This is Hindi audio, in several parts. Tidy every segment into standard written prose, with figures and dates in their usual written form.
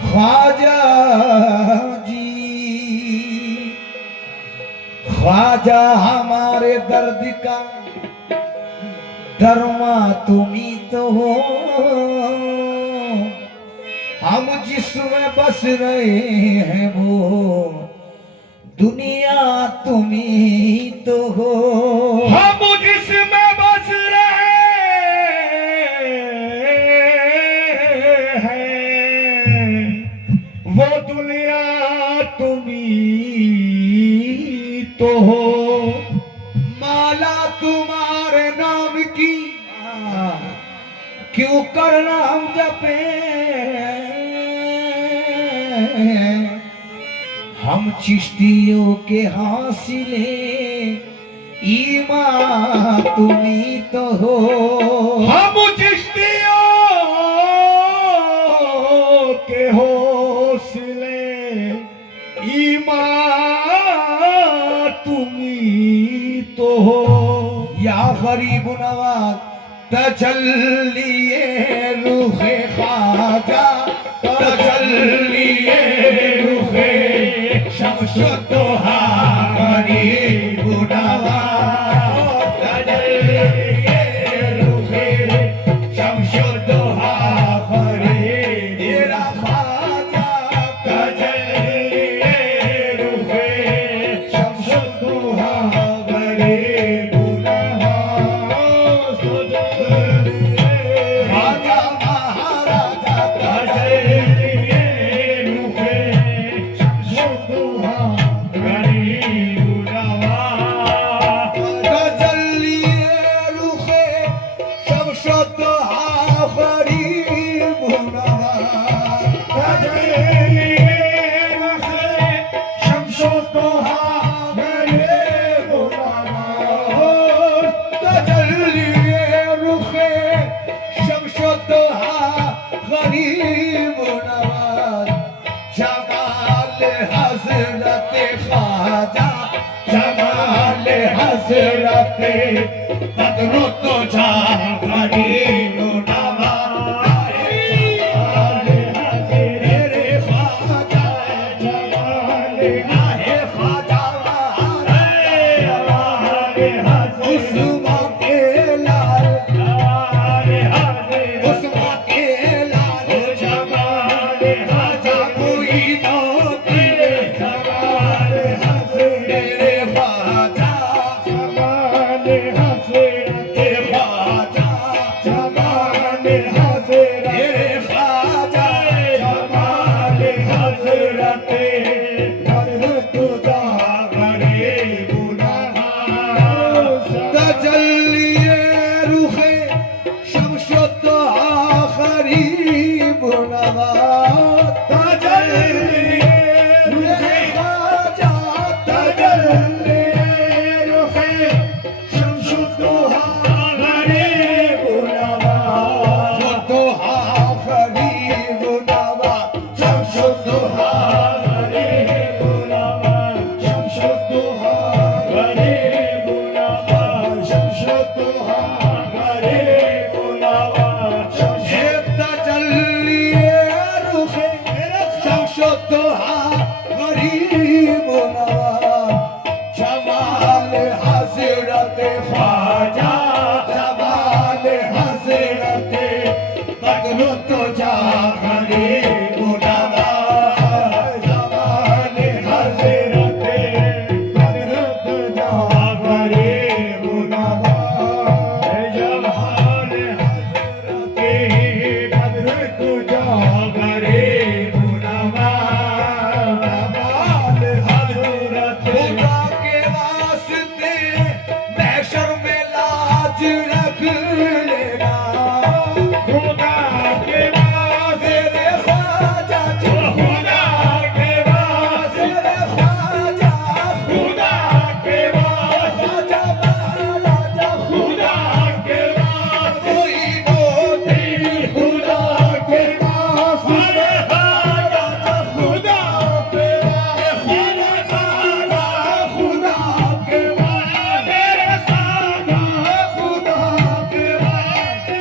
ख्वाजा जी, ख्वाजा हमारे दर्द का दरमा तुम्ही तो हो। हम जिसमें बस रहे हैं वो दुनिया तुम्ही तो हो। हम जिसमें बस रहे हैं वो दुनिया तुम्ही तो हो। माला तुम्हारे नाम की क्यों करना हम जपे, हम चिश्तियों के हासिले ईमान तुम्ही तो हो। हम चिश्तियों के हौसले ईमान तुम्ही तो हो। या गरीब नवाज तजल्लिए रूहे ख्वाजा, तजल्लिए रूहे शमशुद्दोहा गरीब नवाज, तजल्लिए रूहे शमशुद्दोहा गरीब तेरा ख्वाजा, तजल्लिए रूहे शमशुद्दोहा गरीब ख्वाजा महाराजा तजल्लिए रूहे शमशुद्दोहा गरीब नवाज, तजल्लिए रूहे शमशुद्दोहा गरीब नवाज, तजल्लिए रूहे शमशुद्दोहा गरीब नवाज, तजल्लिए रूहे शमशुद्दोहा गरीब नवाज। जमाल हजरत ख्वाजा, जमाल हजरत बदरो तो जा गरीब नवाज, जमाल हजरत ख्वाजा, जमाल आहे ख्वाजा उस्मा के लाल, उस्मा के लाल जमाल ख्वाजा कोई ना तेरे जमाल तेरे ख्वाजा, जमाल तेरे ख्वाजा, जमाल तेरे ख्वाजा, जमाल हजरत तुझा गरीब नवाज, तजल्लिए रूहे शमशुद्दोहा गरीब नवाज, तजल्लिए रूहे ख्वाजा, तजल्लिए रूहे शमशुद्दोहा गरीब नवाज, शुद्दोहा गरीब नवाज, शमशुद्दोहा गरीब नवाज, शमशुद्दोहा गरीब नवाज, शमशुद्दोहा गरीब नवाज, तजल्लिए रूहे शमशुद्दोहा गरीब नवाज, जमाल हजरत ख्वाजा, जमाल हजरत बदरो तो जा गरीब नवाज, जमाल हजरत बदरो तो जा गरीब नवाज, जमाल हजरत बदरो तो जा गरीब नवाज, जमाल हजरत खुदा के वास्ते महशर में लाज रख लेना, खुदा के वास्ते रे ख्वाजा जी, खुदा के वास्ते रे ख्वाजा, खुदा के वास्ते राजा खुदा के वास्ते कोई नो तेरी खुदा के वास्ते राजा खुदा के वास्ते राजा खुदा के वास्ते, खुदा के वास्ते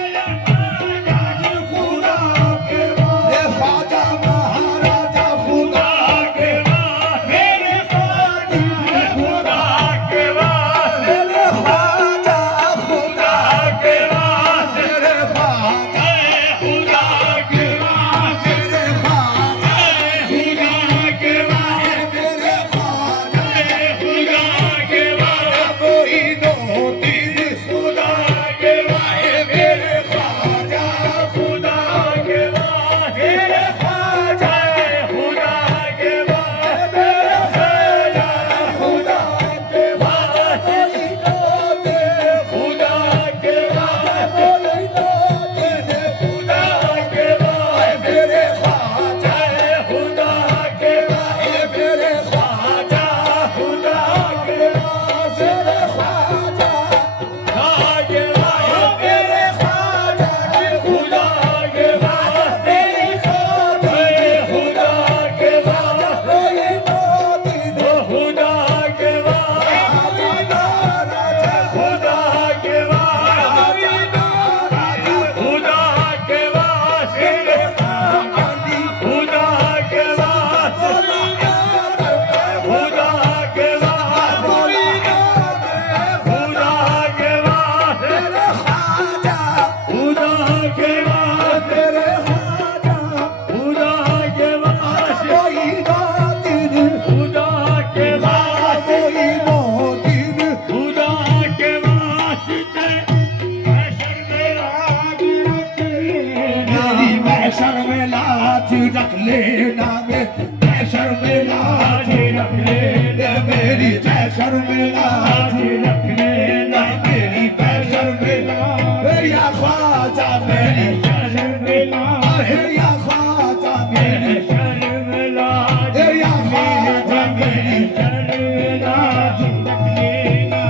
रख लेना मैं शर्मे लाज रख लेना मेरी शर्मे लाज रख लेना मेरी शर्मे लाज या ख्वाजा मेरी शर्मे लाज या ख्वाजा मेरी शर्मे लाज या ख्वाजा मेरी शर्मे लाज रख लेना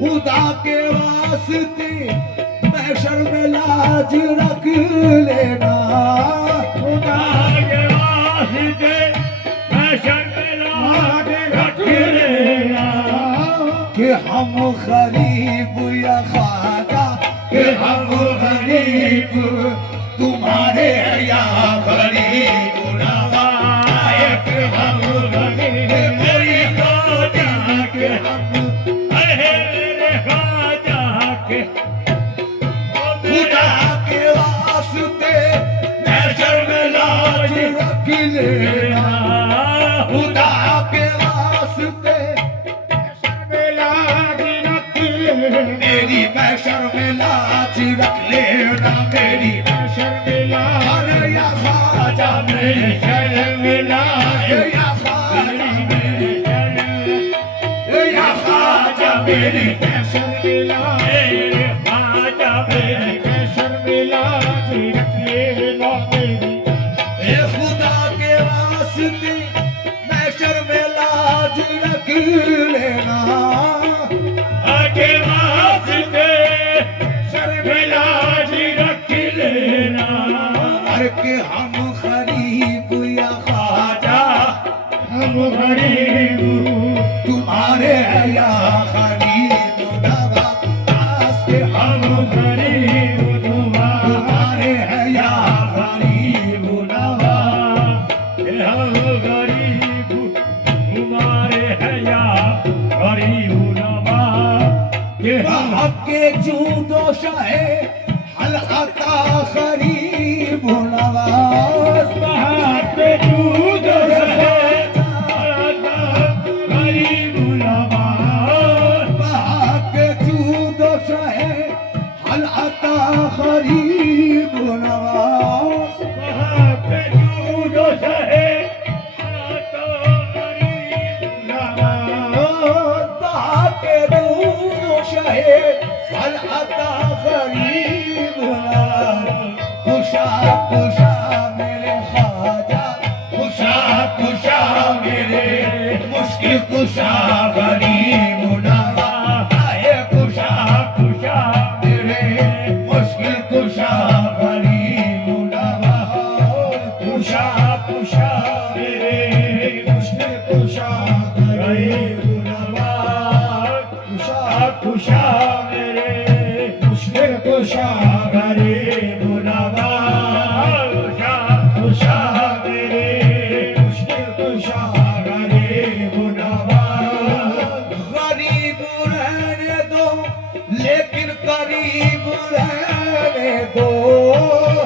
खुदा के वास्ते मैं शर्मे लाज रख लेना खुदा के वास्ते मैं शर्मे लाज रख लेना कि हम गरीब या ख्वाजा कि हम गरीब तुम्हारे या गरीब नवाज कि हम गरीब मेरी ख्वाजा के हम मेरे ख्वाजा के खुदा के वास्ते मैं शर्मे लाज रख लेना खुदा के वास्ते शर्मे लाज रख लेना मेरी मैं शर्मे लाज रख लेना मेरी मैं शर्मे लाज या ख्वाजा मेरी शर्मे लाज या ख्वाजा मेरी या ख्वाजा मेरी मैं शर्मे लाज ख्वाजा मेरी मैं शर्मे लाज रख लेना मेरी खुदा के वास्ते मैं शर्मे लाज रख लेना के वास्ते शर्मे लाज रख लेना अरे के हम गरीब या ख्वाजा हम गरीब तुम्हारे या गरीब नवाज के हम गरीब तुम्हारे या गरीब नवाज हम गरीब तुम्हारे या गरीब नवाज के हक़ जूदो शाहे हल अता गरीब नवाज हक़ जूदो शाहे गरीब नवाज हक़ जूदो शाहे हल अता गरीब नवाज हक़ जूदो शाहे हल अता गरीब खुशा खुशा मेरे ख्वाजा खुशा खुशा मेरे मुश्किल खुशा गरीब नवाज खुशा खुशा मेरे मुश्किल खुशा गरीब नवाज खुशा खुशा मेरे मुश्किल खुशा गरीब नवाज खुशा मेरे मुश्किल खुशा गरीब नवाज खुशा मेरे मुश्किल खुशा गरीब नवाज गरीब रहने दो लेकिन करीब रहने दो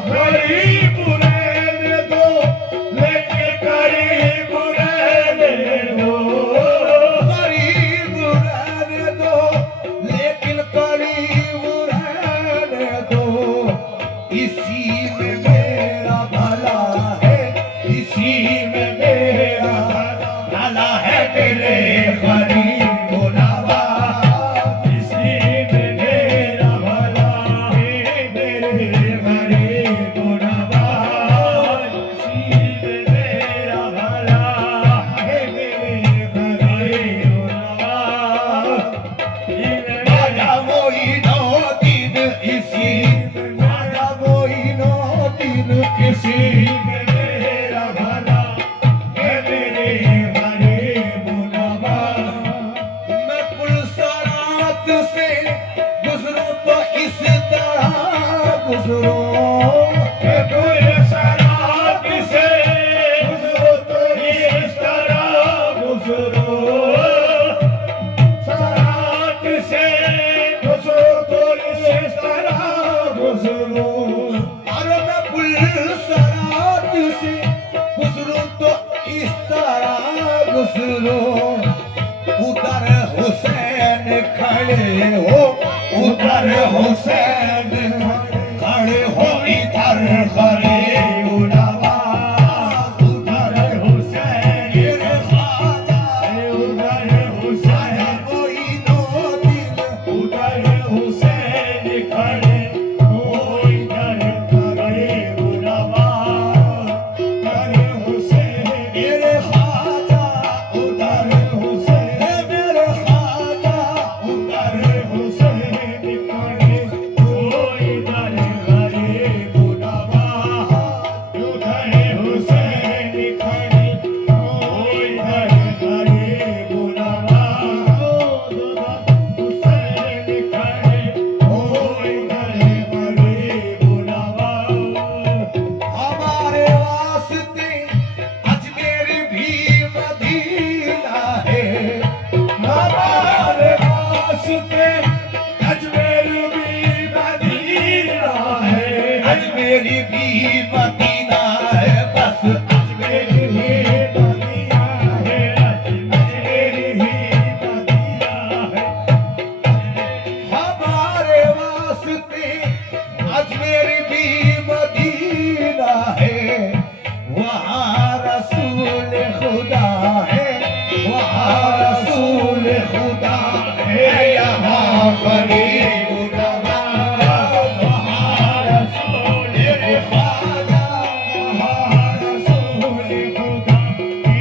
गरीब रहने दो लेकिन करीब रहने दो गरीब रहने दो लेकिन करीब रहने दो इसी में मेरा भला है इसी में मेरा भला है मेरे गरीब नवाज इसी में मेरा भला है मेरे गरीब नवाज इसी में मेरा भला है मेरे गरीब नवाज मारा वही नो दिन इसी मारा वही नो दिन इसी में मेरा भला है मेरे गरीब नवाज मैं पुलसरात से गुजरूं तो इस तरह गुजरूं मैं पुलसरात से गुजरूं तो इस तरह गुजरूं सरात से गुजरूं तो इस तरह गुजरूं अरे मैं पुलसरात से गुजरूं तो इस तरह गुजरूं उधर हुसैन खड़े हो उधर हुसैन खड़े हो इधर खड़े हो अजमेरी भी मदीना है बस अजमेरी ही मदीना है, अजमेरी ही मदीना है। हमारे वास्ते अजमेरी भी मदीना है, वहाँ रसूल खुदा है, वहाँ रसूल खुदा है, यहाँ गरीब नवाज वहाँ रसूल खुदा, वहाँ रसूल खुदा के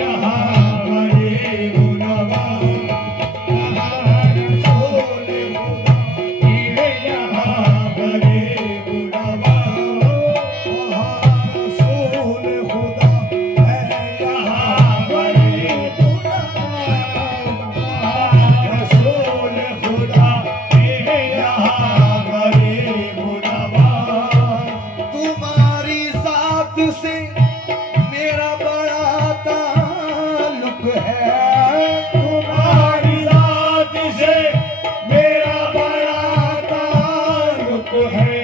यहाँ गरीब नवाज, वहाँ रसूल खुदा के यहाँ गरीब नवाज, वहाँ रसूल खुदा है यहाँ गरीब नवाज, वहाँ रसूल खुदा के यहाँ गरीब नवाज। तुम्हारी जात से मेरा बड़ा ताल्लुक है, तुम्हारी जात से मेरा बड़ा ताल्लुक है,